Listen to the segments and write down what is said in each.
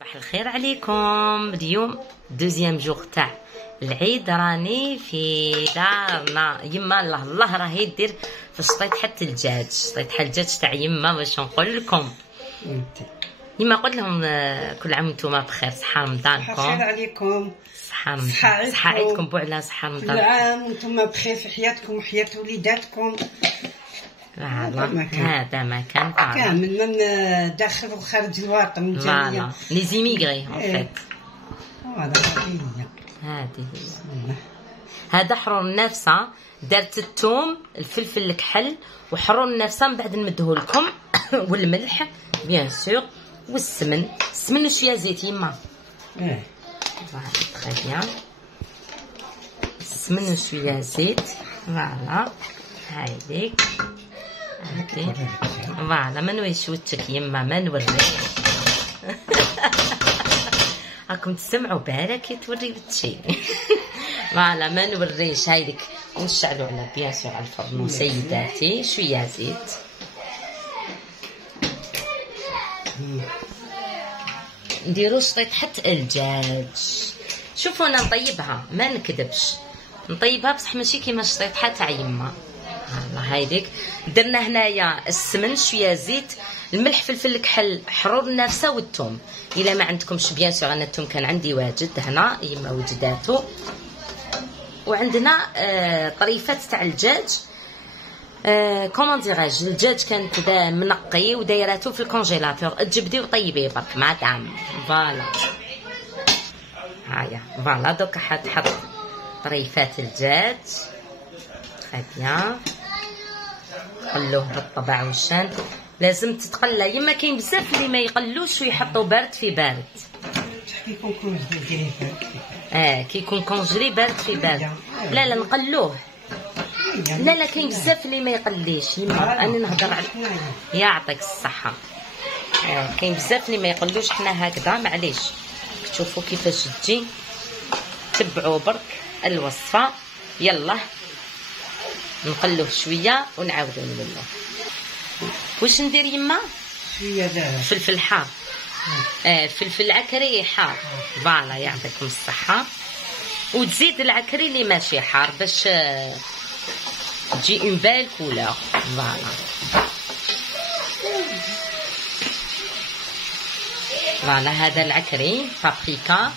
صباح الخير عليكم. اليوم دوزيام جوغ تاع العيد، راني في دارنا. يما الله راهي دير في الشطيط حتى الدجاج، شطيط حتى الدجاج تاع يما. باش نقول لكم يما، قلت لهم كل عام وانتم بخير، صحة رمضانكم. بخير عليكم، صحة عيدكم بوعلا، صحة رمضان. كل عام وانتم بخير في حياتكم وحياة وليداتكم. هذا ما كان كامل من داخل وخارج الوطن جميع لي زيميغري ان فيت. هذه هي. هذا حرور النفسه، درت الثوم الفلفل الكحل وحرور النفسه، من بعد نمديه لكم والملح بيان سور والسمن، السمن وشويه زيت يما. فوالا تري بيان، السمن وشويه زيت. فوالا هايديك هاكي. فوالا ما نوريش وجهك يما، ما نوريش. راكم تسمعوا بالك توري وجهي. فوالا ما نوريش. هايديك نشعلوا على بيان سور على الفرن سيداتي، شويه زيت. نديرو شطيط حتى الدجاج. شوفوا انا نطيبها، ما نكذبش، نطيبها بصح ماشي كيما الشطيط تاع يما. هالا هايديك درنا هنايا السمن، شويه زيت، الملح، فلفل الكحل، حرور النفسه والثوم. الا ما عندكمش بيان سور، انا الثوم كان عندي واجد هنا، يما وجداتو. وعندنا طريفات تاع الدجاج. كومون ديراج، الدجاج كانت منقي ودايراتو في الكونجيلاتور، تجبدي وطيبيه برك مادام. فوالا هايا. فوالا دوكا حط طريفات الدجاج. تري بيان، قلوه بالطبع والشان، لازم تتقلى يما. كاين بزاف اللي ما يقلوش ويحطوا بارد في بارد. كي يكون كونجلي بارد في بارد. لا نقلوه. لا كاين بزاف اللي ما يقليش يما، انا نهضر على يعطيك الصحه. كاين بزاف اللي ما يقلوش، حنا هكذا معليش. تشوفوا كيفاش تجي، تبعوا برك الوصفه. يلا نقلوه شويه ونعاودو نولوه. واش ندير يما؟ شويه فلفل حار، فلفل عكري حار. فوالا يعطيكم الصحه. وتزيد العكري اللي ماشي حار باش تجي اون بال كولور. فوالا هذا العكري بابريكا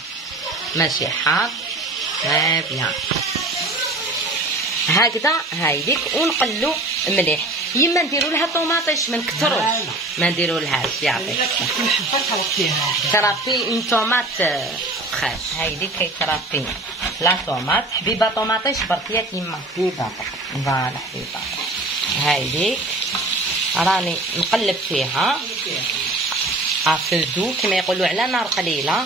ماشي حار. بيان هكذا هايديك. ونقلو مليح يما. نديرو لها طوماطيش، ما نكثروش، ما نديرو لهاش. يعطيك كرابي اون طوماط فريش. هايديك كي كرابي لا طوماط، حبيبه طوماطيش برك ياك يما. حبيبه فوالا حبيبه. هايديك راني نقلب فيها افردو كما يقولوا على نار قليله.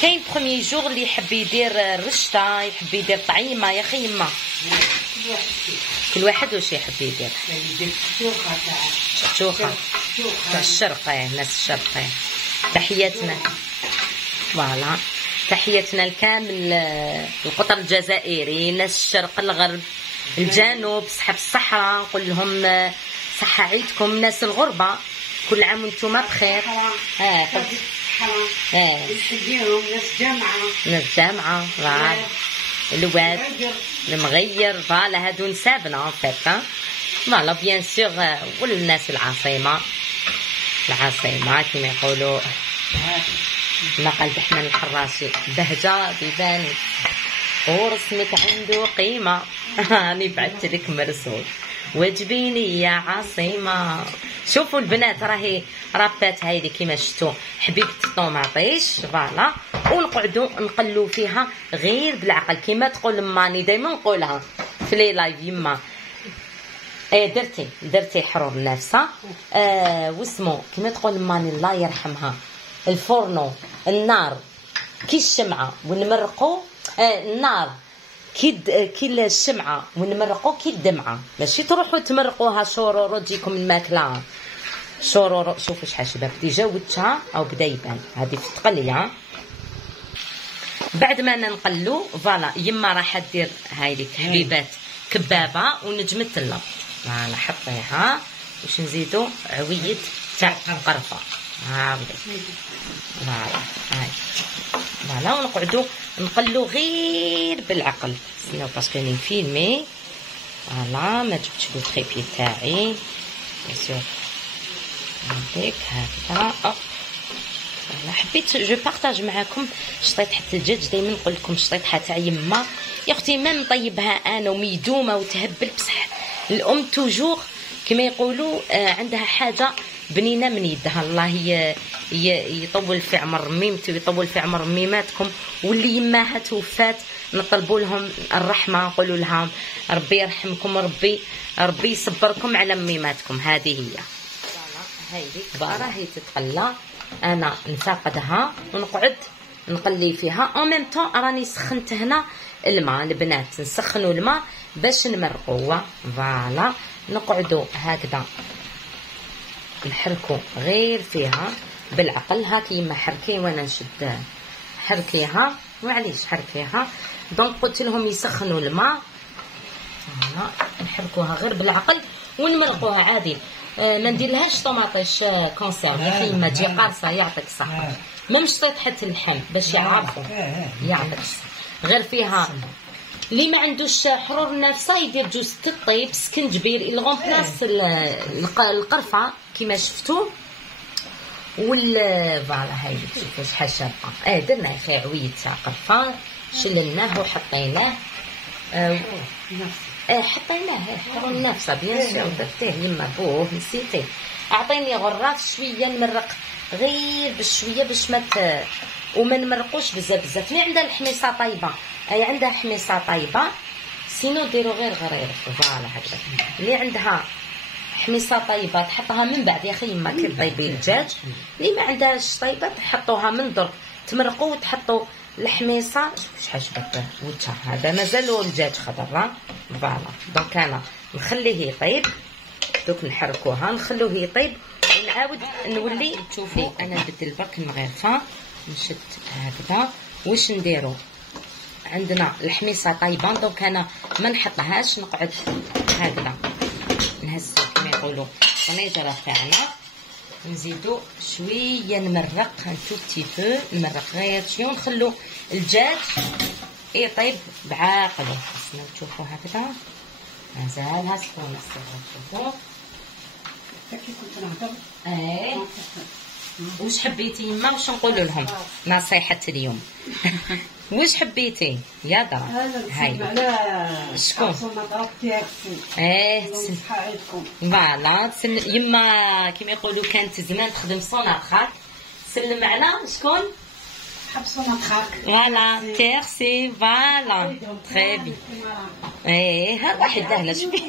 كاين بروميي جوغ اللي يحب يدير رشته، يحب يدير طعيمه. يا اخي يما كل واحد واش يحب يدير. شوخه تاع الشرق، ناس الشرق. تحياتنا فوالا، تحياتنا الكامل القطر الجزائري، ناس الشرق، الغرب، الجنوب، صحاب الصحراء، نقول لهم صحة عيدكم. ناس الغربة كل عام وانتم بخير. نحييهم. ناس جامعة فوالا، الواد المغير. فوالا هادو نسابنا فيت. فوالا بيان سور. والناس العاصمة كما يقولوا. ما قلب احنا الحراشي بهجة بيبان ورسمك عنده قيمة. راني بعثت لك مرسول وجبيني يا عاصمة. شوفوا البنات راهي رابات هايدي كيما شفتوا، حبيبه الطوماطيش. فوالا ونقعدوا نقلوا فيها غير بالعقل كيما تقول ماني دائما نقولها في لي لايف يما. درتي حرور النفسه. واسمو كيما تقول ماني الله يرحمها، الفورنو النار كي الشمعه ونمرقوا. النار كي الشمعه ونمرقوا كي الدمعه، ماشي تروحوا تمرقوها شورورو تجيكم الماكله شورورو. شوفوا شحال شباب ديجا وجهها او بدا يبان. هذه في التقليه. بعد ما نقلو فوالا يما راح دير هايديك حبيبات كبابه ونجم التله. فوالا حطيها واش نزيدو عويد تاع قرفه. هاوليك فوالا هاي فوالا، ونقعدو نقلو غير بالعقل. سينو باسكو راني نفيلمي. فوالا ما جبتش لو تريبي تاعي بيان سور. هاكيك هكذا. فوالا حبيت جو بارطاج معاكم شطيطحة الدجاج. دائما نقول لكم شطيطحة تاع يما يا اختي ما نطيبها انا وميدومه وتهبل، بصح الام توجور كما يقولوا عندها حاجه بنينه من يدها. الله يطول في عمر ميمتي ويطول في عمر ميماتكم، واللي يماها توفات نطلبوا لهم الرحمه، نقولوا لهم ربي يرحمكم، ربي يصبركم على ميماتكم. هذه هي. هايدي كباره هي تتقلى، انا نفقدها ونقعد نقلي فيها. او ميم طون راني سخنت هنا الماء. البنات نسخنوا الماء باش نمرقوه. فوالا نقعدوا هكذا نحركوا غير فيها بالعقل. هاك يما حركي وانا نشد. حركيها معليش حركيها. دونك قلت لهم يسخنوا الماء. فوالا نحركوها غير بالعقل ونمرقوها عادي. ما نديرلهاش طوماطيش كونسيرف يا اخي يما تجي قارصه. يعطيك الصحه. ميم شطيطحة اللحم باش يعرفوا. يعطيك الصحه. غير فيها اللي ما عندوش حرور نافسه يدير جوز الطيب سكنجبير يلغون بلاص القرفه كيما شفتوا. فوالا هاي شوفوا شحال شابه. درنا يا اخي عويد تاع قرفه شللناه وحطيناه. حطيناه حرور نافسه بيان سور. درتيه يما بوه نسيتيه. اعطيني غرات شويه نمرق غير بشويه باش ما وما نمرقوش بزاف. اللي عندها الحميصه طايبه اي عندها حميصه طايبه سينو ديروا غير غرير. فوالا هكذا. اللي عندها حميصه طايبه تحطها من بعد يا اخي يما كي طيبي الدجاج. اللي ما عندهاش طايبه تحطوها من درك تمرقوا وتحطوا الحميصه. شوف شحال شبت وجهها. هذا مازالو الدجاج خضر. فوالا دونك انا نخليه يطيب. دوك نحركوها نخلوه يطيب ونعاود نولي. شوفي انا بدل برك المغرفه نشد هكذا. واش نديرو عندنا الحميصه طايبه دونك انا ما نحطهاش. نقعد هكذا نهزو كما يقولوا الطنيجره تاعنا. نزيدو شويه نمرق ان تو بتي فو. نمرق غير شويه ونخلو الدجاج يطيب بعاقله. خاصنا تشوفوا هكذا مازالها سخونه. شوفوا كي كنت نهضر. واش حبيتي يما؟ واش نقول لهم نصيحه اليوم؟ واش حبيتي يا درا؟ هاي شكون؟ فوالا يما كيما يقولوا كانت زمان تخدم صوناخاك. سلم على شكون؟ حب صوناخاك. فوالا ميرسي. فوالا تري بي. ها واحد هنا شوفي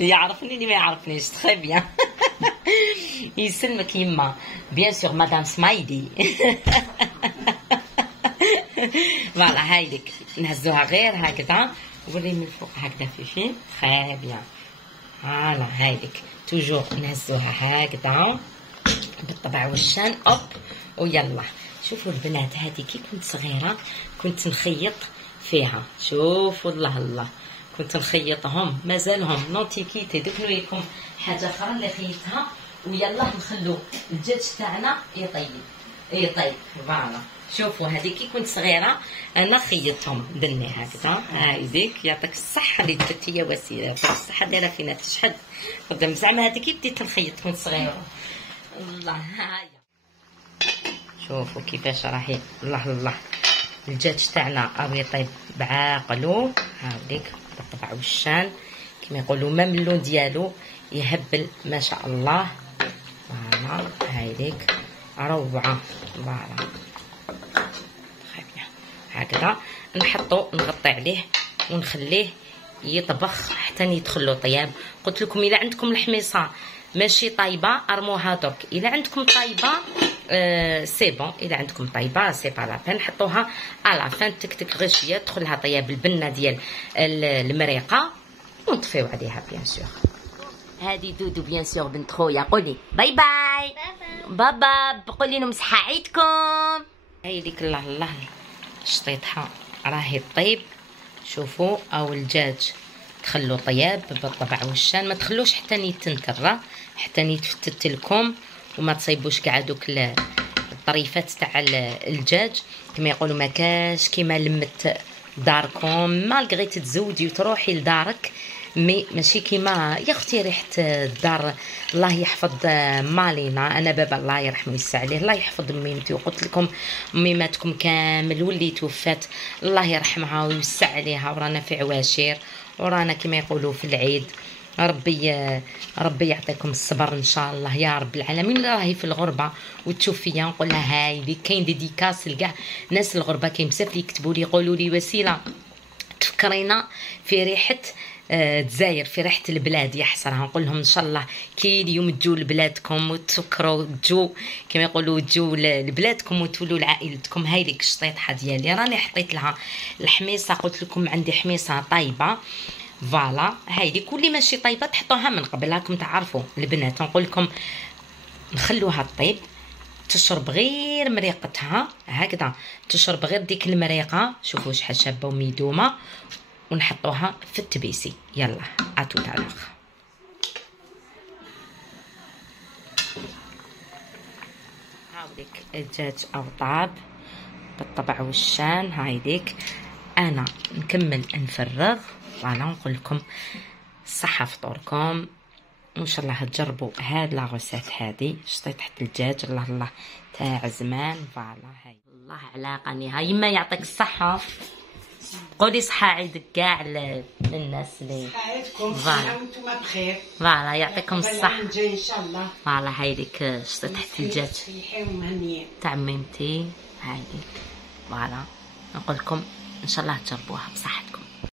يعرفني اللي ما يعرفنيش. تري بيان. يسلمك يما. بيان سور مدام سمايلي. فوالا هايديك نهزوها غير هكذا. وري من الفوق هكذا فيفي. تري بيان. فوالا هايديك توجور نهزوها هكذا بالطبع والشان. اوب ويلا. شوفوا البنات هذه كي كنت صغيره كنت نخيط فيها. شوفوا الله كنت نخيطهم مازالهم نونتيكيتي. دوك نوريكم حاجه اخرى اللي خيطها. ويلا نخلو الدجاج تاعنا يطيب. فوالا شوفوا هذه كي كنت صغيره انا خيطتهم. درني هكذا. هايديك يعطيك الصحه اللي درتي يا وسيله. يعطيك الصحه دايره فينا تشحد قدام. زعما هذه كي بديت نخيط كنت صغيره. الله هايا شوفوا كيفاش راهي. الله الدجاج تاعنا راه يطيب بعاقلو. هاوديك بالطبع والشان كما يقولوا ما من اللون ديالو يهبل ما شاء الله. فوالا هايديك روعه. فوالا هكذا نحطو نغطي عليه ونخليه يطبخ حتى يدخلو طياب. قلت لكم الا عندكم الحميصه ماشي طايبه ارموها درك. الا عندكم طايبه سي بون. الا عندكم طايبه سي با لا بين حطوها على فان تكتك غير شويه تدخلها طياب البنه ديال المريقه ونطفيو عليها بيان سور. هادي دودو بيان سور بنت خويا. قولي باي باي. بابا قولي لهم صحه عيدكم. هايديك الله شطيطها راهي طيب. شوفوا او الدجاج تخلو طياب بالطبع والشان. ما تخلوش حتى يتنكر. حتى يتفتت لكم وما تصيبوش كاع دوك الطريفات تاع الدجاج. كما يقولوا ما كاش كيما لمت داركم، مالغري تتزودي وتروحي لدارك مي ماشي كيما يا اختي ريحه الدار. الله يحفظ مالينا، انا بابا الله يرحمه ويسع عليه، الله يحفظ ميمتي، وقلت لكم ميماتكم كامل واللي توفات الله يرحمها ويوسع عليها، ورانا في عواشر ورانا كما يقولوا في العيد. ربي يعطيكم الصبر ان شاء الله يا رب العالمين. اللي راهي في الغربه وتشوفيا نقول لها هاي اللي كاين ديديكاس لكاع ناس الغربه، كاين بزاف اللي يكتبوا لي يقولوا لي وسيله تفكرينا في ريحه الجزائر، في ريحه البلاد يا حسرها. نقول لهم ان شاء الله كي اليوم تجوا لبلادكم وتفكروا تجوا كما يقولوا تجوا لبلادكم وتولوا لعائلتكم. هاي ليك الشطيطحه ديالي راني حطيت لها الحميصه، قلت لكم عندي حميصه طايبه فوالا. هايدي كل ماشي طيبه تحطوها من قبل، راكم تعرفوا البنات. نقول لكم نخلوها طيب تشرب غير مريقتها هكذا، تشرب غير ديك المريقه. شوفوا شحال شابه وميدومه، ونحطوها في التبيسي. يلا اتو تالوغ. هاوليك الدجاج او طاب بالطبع والشان. هايديك انا نكمل نفرغ فوالا. نقول لكم صحة فطوركم، وان شاء الله تجربوا هاد لاغوسات هادي شطيطحة الدجاج. الله الله تاع زمان فوالا. هاي الله على قنيها يما يعطيك الصحة. قولي صحة عيدك كاع للناس اللي صحة عيدكم وانتم بخير فوالا. يعطيكم الصحة ان شاء الله فوالا. هايديك شطيطحة الدجاج صحيحين ومهنيين تاع ميمتي. هايديك فوالا. نقول لكم ان شاء الله تجربوها بصحتكم.